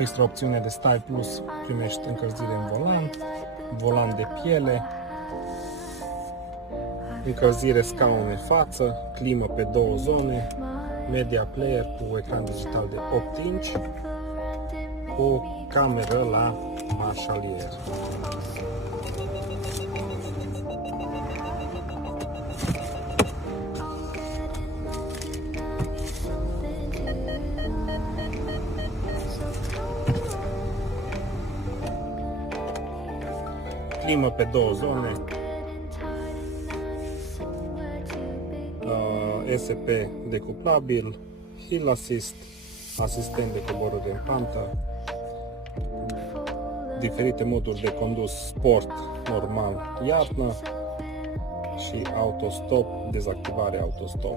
extra opțiune de Style Plus primești încălzire în volan, volan de piele, încălzire scaun în față, climă pe 2 zone, media player cu ecran digital de 8 inch, o cameră la marșalier. Climă pe 2 zone, ESP decuplabil, Hill Assist, asistent de coborâre în pantă, diferite moduri de condus sport, normal, iarnă și autostop, dezactivare autostop.